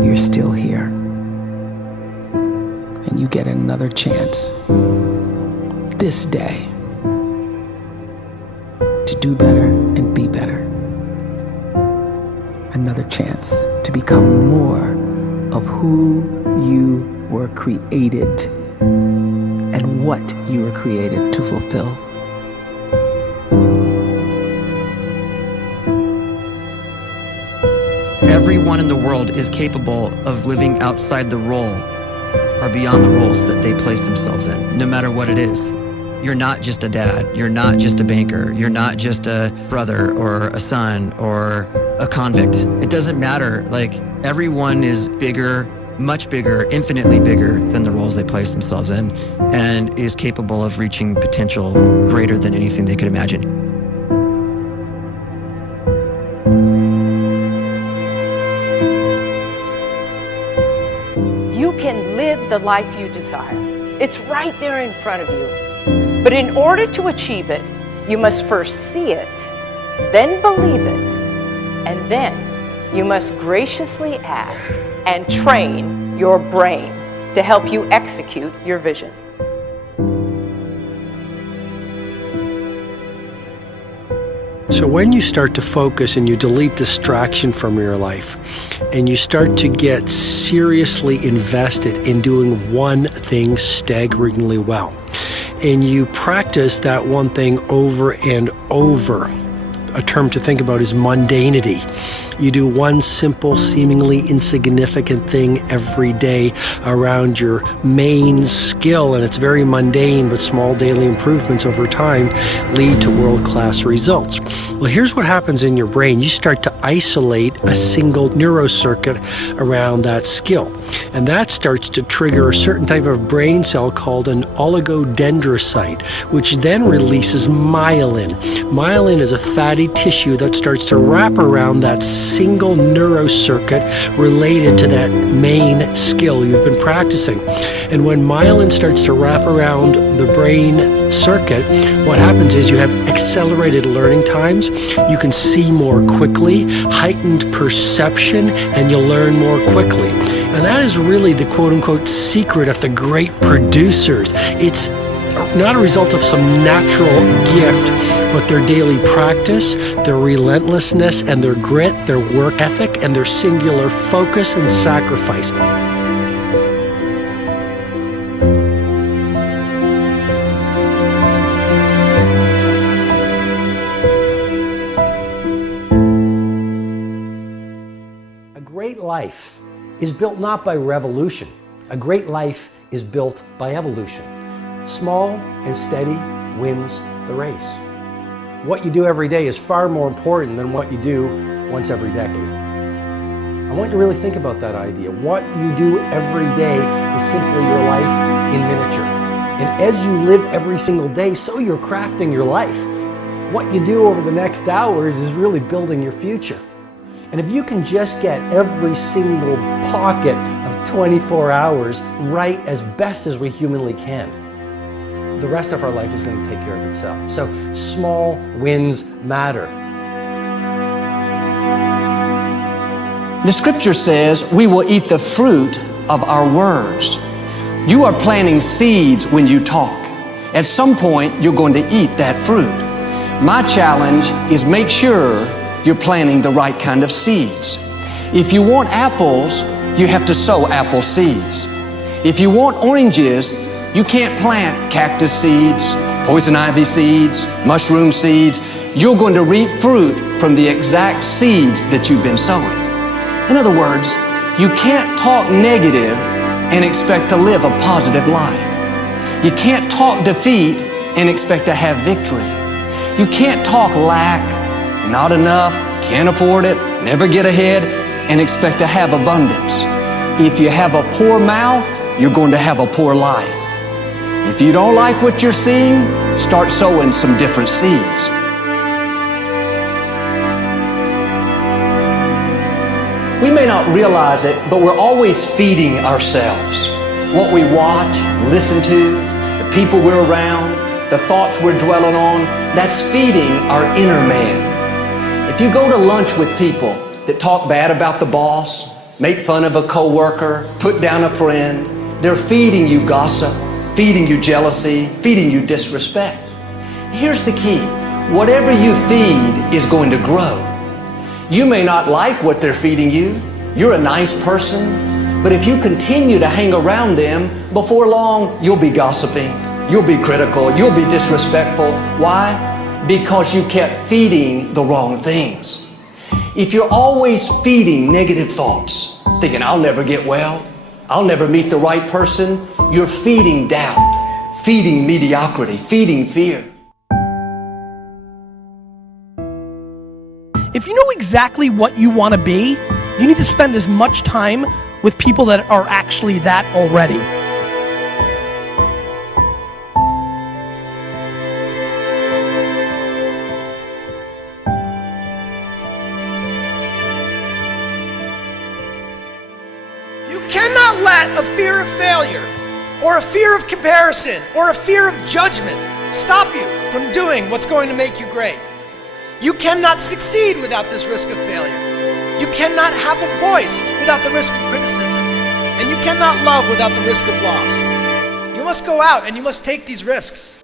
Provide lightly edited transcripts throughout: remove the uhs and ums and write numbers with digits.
you're still here. And you get another chance this day to do better and be better. Another chance to become more of who you were created and what you were created to fulfill. Everyone in the world is capable of living outside the role or beyond the roles that they place themselves in, no matter what it is. You're not just a dad, you're not just a banker, you're not just a brother or a son or a convict. It doesn't matter. Like, everyone is bigger, much bigger, infinitely bigger than the roles they place themselves in, and is capable of reaching potential greater than anything they could imagine. You can live the life you desire. It's right there in front of you. But in order to achieve it, you must first see it, then believe it, and then you must graciously ask and train your brain to help you execute your vision. So when you start to focus and you delete distraction from your life, and you start to get seriously invested in doing one thing staggeringly well, and you practice that one thing over and over, a term to think about is mundanity. You do one simple, seemingly insignificant thing every day around your main skill, and it's very mundane, but small daily improvements over time lead to world-class results. Well, here's what happens in your brain. You start to isolate a single neurocircuit around that skill, and that starts to trigger a certain type of brain cell called an oligodendrocyte, which then releases myelin. Myelin is a fatty tissue that starts to wrap around that single neurocircuit related to that main skill you've been practicing. And when myelin starts to wrap around the brain circuit, what happens is you have accelerated learning times, you can see more quickly, heightened perception, and you'll learn more quickly. And that is really the quote-unquote secret of the great producers. It's not a result of some natural gift, but their daily practice, their relentlessness and their grit, their work ethic, and their singular focus and sacrifice. A great life is built not by revolution. A great life is built by evolution. Small and steady wins the race. What you do every day is far more important than what you do once every decade. I want you to really think about that idea. What you do every day is simply your life in miniature. And as you live every single day, so you're crafting your life. What you do over the next hours is really building your future. And if you can just get every single pocket of 24 hours right as best as we humanly can, the rest of our life is going to take care of itself. So small wins matter. The scripture says we will eat the fruit of our words. You are planting seeds when you talk. At some point, you're going to eat that fruit. My challenge is make sure you're planting the right kind of seeds. If you want apples, you have to sow apple seeds. If you want oranges, you can't plant cactus seeds, poison ivy seeds, mushroom seeds. You're going to reap fruit from the exact seeds that you've been sowing. In other words, you can't talk negative and expect to live a positive life. You can't talk defeat and expect to have victory. You can't talk lack, not enough, can't afford it, never get ahead, and expect to have abundance. If you have a poor mouth, you're going to have a poor life. If you don't like what you're seeing, start sowing some different seeds. We may not realize it, but we're always feeding ourselves. What we watch, listen to, the people we're around, the thoughts we're dwelling on, that's feeding our inner man. If you go to lunch with people that talk bad about the boss, make fun of a coworker, put down a friend. They're feeding you gossip, feeding you jealousy, feeding you disrespect. Here's the key. Whatever you feed is going to grow. You may not like what they're feeding you. You're a nice person, but if you continue to hang around them, before long, you'll be gossiping, you'll be critical, you'll be disrespectful. Why? Because you kept feeding the wrong things. If you're always feeding negative thoughts, thinking, I'll never get well, I'll never meet the right person, you're feeding doubt, feeding mediocrity, feeding fear. If you know exactly what you want to be, you need to spend as much time with people that are actually that already. You cannot let a fear of failure, or a fear of comparison, or a fear of judgment stop you from doing what's going to make you great. You cannot succeed without this risk of failure. You cannot have a voice without the risk of criticism. And you cannot love without the risk of loss. You must go out and you must take these risks.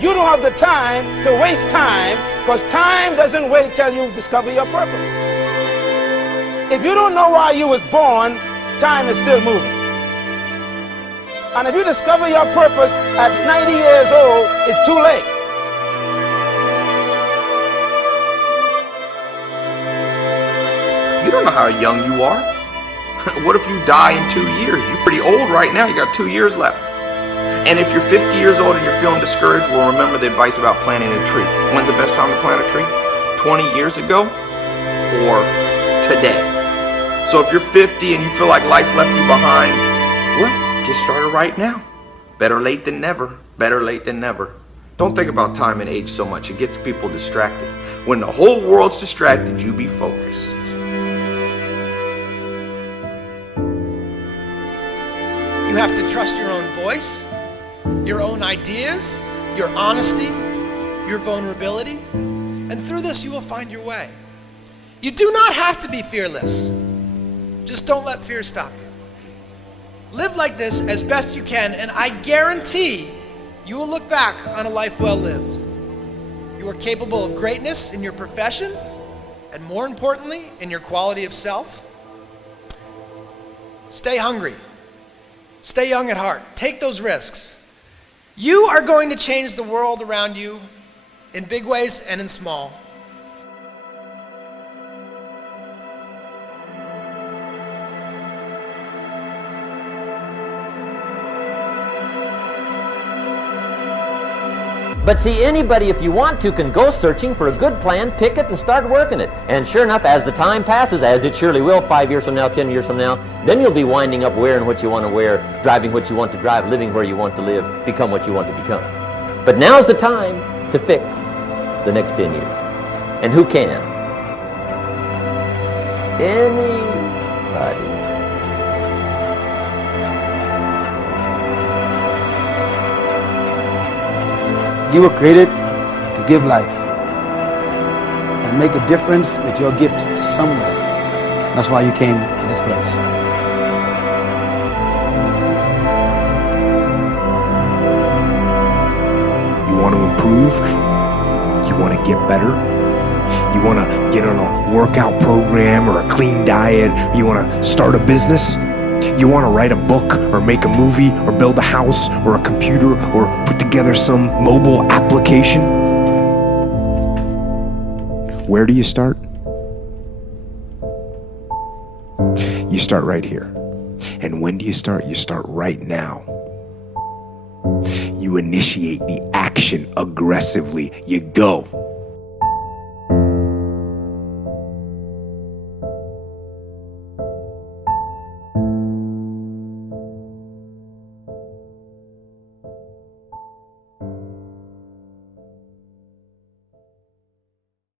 You don't have the time to waste time, because time doesn't wait till you discover your purpose. If you don't know why you was born, time is still moving. And if you discover your purpose at 90 years old, it's too late. You don't know how young you are. What if you die in 2 years? You're pretty old right now. You got 2 years left. And if you're 50 years old and you're feeling discouraged, well, remember the advice about planting a tree. When's the best time to plant a tree? 20 years ago or today? So if you're 50 and you feel like life left you behind, well, get started right now. Better late than never. Better late than never. Don't think about time and age so much. It gets people distracted. When the whole world's distracted, you be focused. You have to trust your own voice, your own ideas, your honesty, your vulnerability, and through this you will find your way. You do not have to be fearless. Just don't let fear stop you. Live like this as best you can, and I guarantee you will look back on a life well lived. You are capable of greatness in your profession, and more importantly, in your quality of self. Stay hungry. Stay young at heart. Take those risks. You are going to change the world around you in big ways and in small. But see, anybody, if you want to, can go searching for a good plan, pick it, and start working it. And sure enough, as the time passes, as it surely will 5 years from now, 10 years from now, then you'll be winding up wearing what you want to wear, driving what you want to drive, living where you want to live, become what you want to become. But now's the time to fix the next 10 years. And who can? Anybody. You were created to give life and make a difference with your gift somewhere. That's why you came to this place. You want to improve? You want to get better? You want to get on a workout program or a clean diet? You want to start a business? You want to write a book or make a movie or build a house or a computer or put together some mobile application? Where do you start? You start right here. And when do you start? You start right now. You initiate the action aggressively. You go.